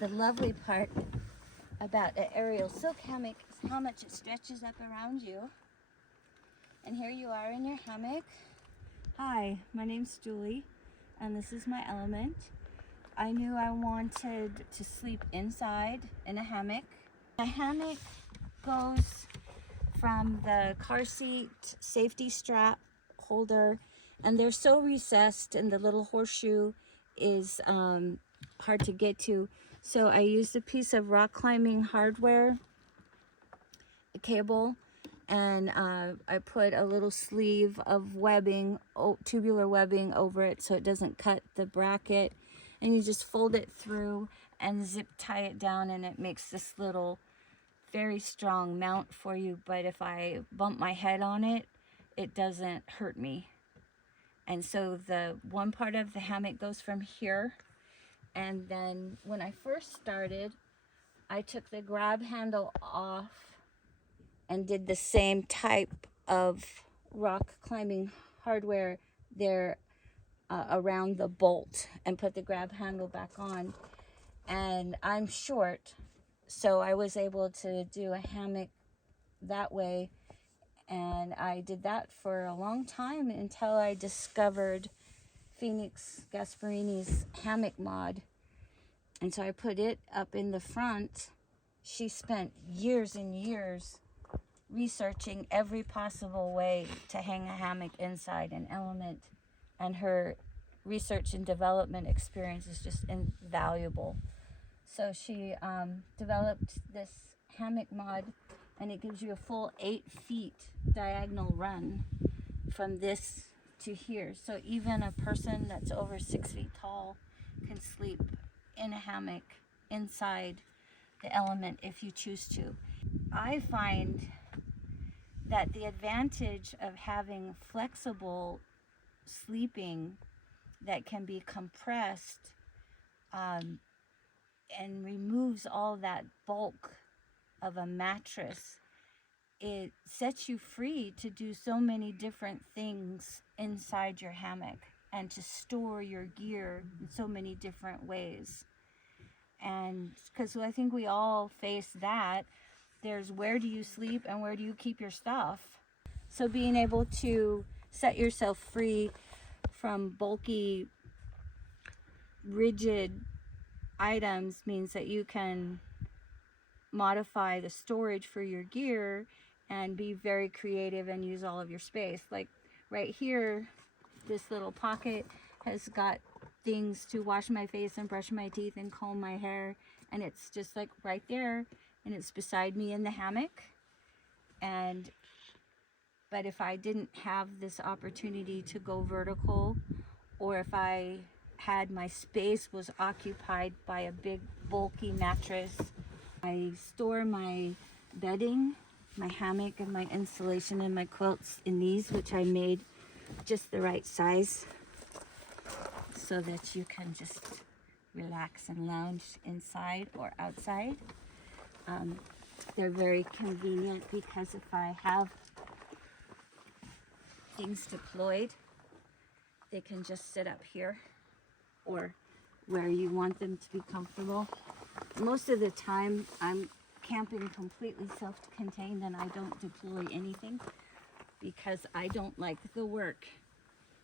The lovely part about an aerial silk hammock is how much it stretches up around you. And here you are in your hammock. Hi, my name's Julie, and this is my element. I knew I wanted to sleep inside in a hammock. A hammock goes from the car seat safety strap holder, and they're so recessed, and the little horseshoe is hard to get to. So I used a piece of rock climbing hardware, a cable, and I put a little sleeve of webbing, tubular webbing over it so it doesn't cut the bracket. And you just fold it through and zip tie it down, and it makes this little very strong mount for you. But if I bump my head on it, it doesn't hurt me. And so the one part of the hammock goes from here. And then when I first started, I took the grab handle off and did the same type of rock climbing hardware there around the bolt and put the grab handle back on. And I'm short, so I was able to do a hammock that way. And I did that for a long time until I discovered Phoenix Gasparini's hammock mod. And so I put it up in the front. She spent years and years researching every possible way to hang a hammock inside an element, and her research and development experience is just invaluable. So she developed this hammock mod, and it gives you a full 8 feet diagonal run from this to here. So even a person that's over 6 feet tall can sleep in a hammock inside the element if you choose to. I find that the advantage of having flexible sleeping that can be compressed and removes all that bulk of a mattress, it sets you free to do so many different things inside your hammock and to store your gear in so many different ways. And because I think we all face that, there's where do you sleep and where do you keep your stuff. So being able to set yourself free from bulky, rigid items means that you can modify the storage for your gear and be very creative and use all of your space. Like right here, this little pocket has got things to wash my face and brush my teeth and comb my hair, and it's just like right there, and it's beside me in the hammock. But if I didn't have this opportunity to go vertical, or if I had my space was occupied by a big bulky mattress, I store my bedding, my hammock, and my insulation and my quilts in these, which I made just the right size so that you can just relax and lounge inside or outside. They're very convenient because if I have things deployed, they can just sit up here or where you want them to be comfortable. Most of the time I'm camping completely self-contained, and I don't deploy anything because I don't like the work.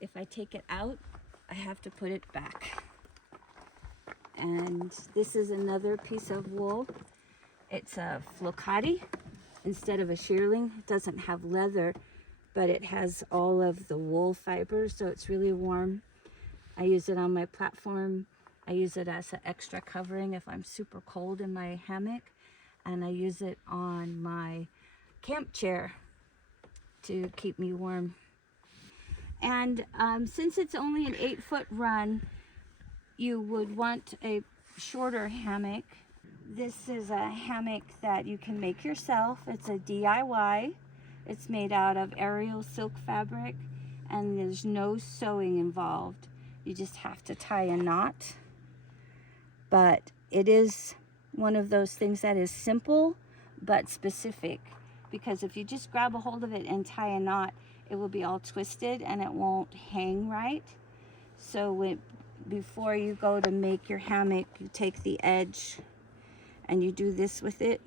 If I take it out, I have to put it back. And this is another piece of wool. It's a flocati instead of a shearling. It doesn't have leather, but it has all of the wool fibers, so it's really warm. I use it on my platform. I use it as an extra covering if I'm super cold in my hammock, and I use it on my camp chair to keep me warm. And since it's only an 8-foot run, you would want a shorter hammock. This is a hammock that you can make yourself. It's a DIY. It's made out of aerial silk fabric, and there's no sewing involved. You just have to tie a knot. But it is one of those things that is simple but specific, because if you just grab a hold of it and tie a knot, it will be all twisted and it won't hang right. So before you go to make your hammock, you take the edge and you do this with it.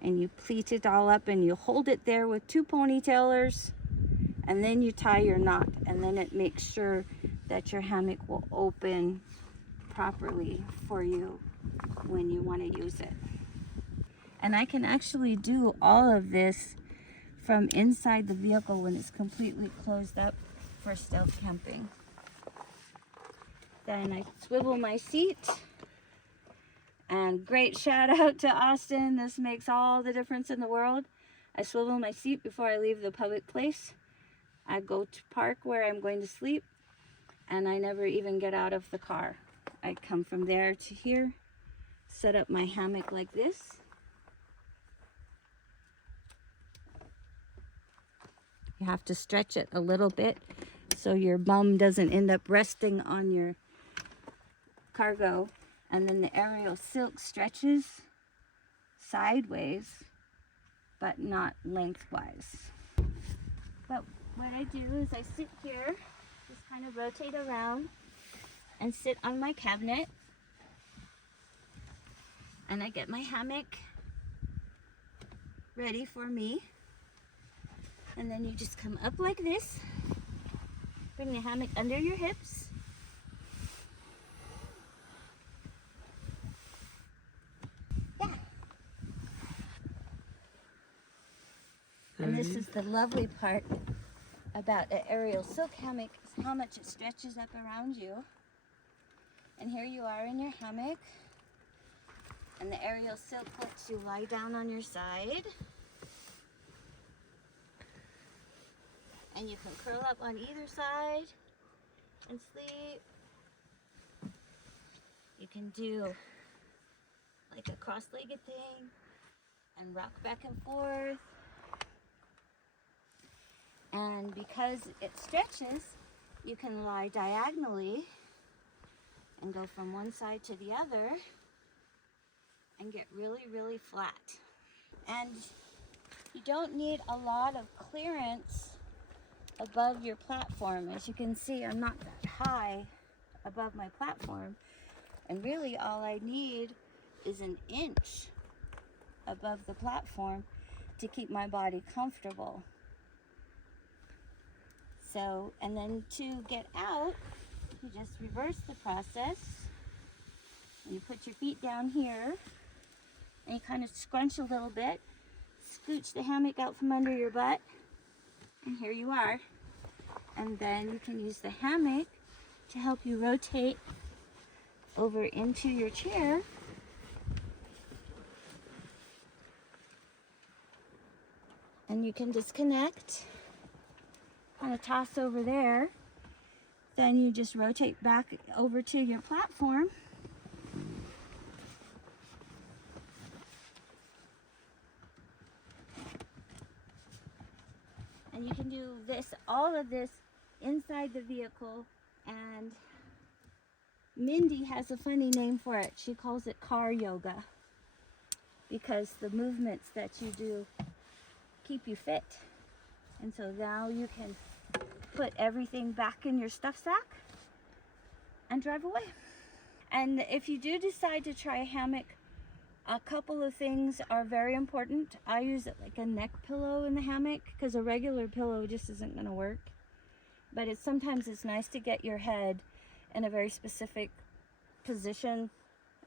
And you pleat it all up and you hold it there with 2 ponytailers. And then you tie your knot. And then it makes sure that your hammock will open properly for you when you want to use it. And I can actually do all of this from inside the vehicle when it's completely closed up for stealth camping. Then I swivel my seat. And great shout out to Austin. This makes all the difference in the world. I swivel my seat before I leave the public place. I go to park where I'm going to sleep. And I never even get out of the car. I come from there to here, set up my hammock like this. You have to stretch it a little bit so your bum doesn't end up resting on your cargo. And then the aerial silk stretches sideways, but not lengthwise. But what I do is I sit here, just kind of rotate around and sit on my cabinet. And I get my hammock ready for me. And then you just come up like this. Bring the hammock under your hips. Yeah. And this is the lovely part about an aerial silk hammock, is how much it stretches up around you. And here you are in your hammock. And the aerial silk lets you lie down on your side. And you can curl up on either side and sleep. You can do like a cross-legged thing and rock back and forth. And because it stretches, you can lie diagonally and go from one side to the other and get really, really flat. And you don't need a lot of clearance above your platform. As you can see, I'm not that high above my platform. And really all I need is an inch above the platform to keep my body comfortable. So, and then to get out, you just reverse the process. And you put your feet down here and you kind of scrunch a little bit, scooch the hammock out from under your butt, and here you are. And then you can use the hammock to help you rotate over into your chair. And you can disconnect, kind of toss over there. Then you just rotate back over to your platform. And you can do this, all of this inside the vehicle. And Mindy has a funny name for it. She calls it car yoga, because the movements that you do keep you fit. And so now you can put everything back in your stuff sack and drive away. And if you do decide to try a hammock, a couple of things are very important. I use it like a neck pillow in the hammock because a regular pillow just isn't going to work. But sometimes it's nice to get your head in a very specific position,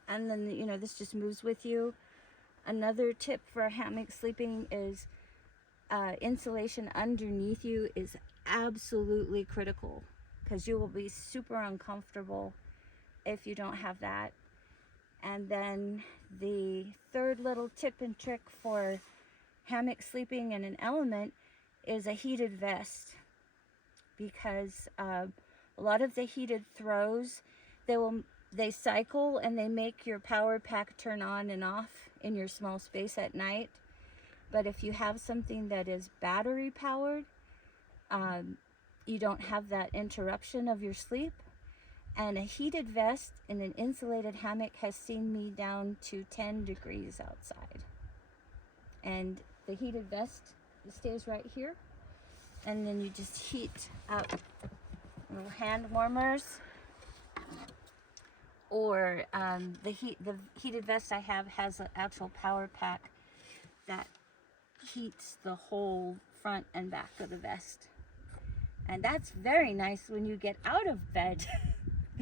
and then, you know, this just moves with you. Another tip for hammock sleeping is insulation underneath you is absolutely critical, because you will be super uncomfortable if you don't have that. And then the third little tip and trick for hammock sleeping in an element is a heated vest, because a lot of the heated throws, they cycle and they make your power pack turn on and off in your small space at night. But if you have something that is battery powered, you don't have that interruption of your sleep. And a heated vest in an insulated hammock has seen me down to 10 degrees outside. And the heated vest stays right here. And then you just heat up little hand warmers, or the heated vest I have has an actual power pack that heats the whole front and back of the vest. And that's very nice when you get out of bed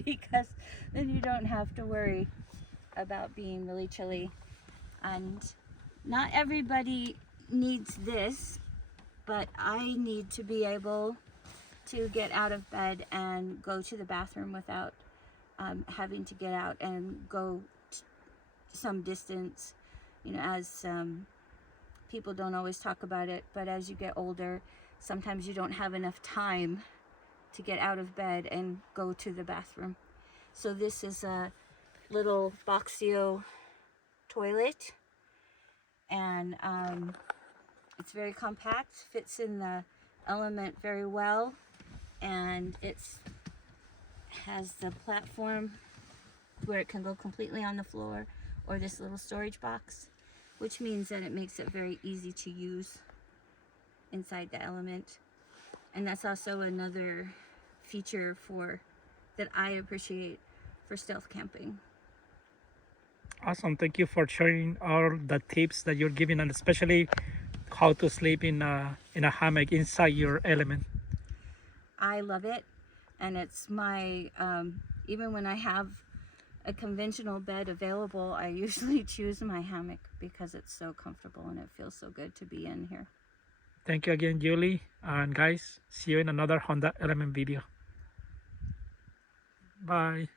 because then you don't have to worry about being really chilly. And not everybody needs this, but I need to be able to get out of bed and go to the bathroom without having to get out and go some distance. You know, as people don't always talk about it, but as you get older, sometimes you don't have enough time to get out of bed and go to the bathroom. So this is a little Boxio toilet, and it's very compact, fits in the element very well, and it has the platform where it can go completely on the floor, or this little storage box, which means that it makes it very easy to use inside the element. And that's also another feature that I appreciate for stealth camping. Awesome. Thank you for sharing all the tips that you're giving, and especially how to sleep in a hammock inside your element. I love it, and it's my even when I have a conventional bed available, I usually choose my hammock because it's so comfortable and it feels so good to be in here. Thank you again, Julie, and guys, see you in another Honda Element video. Bye.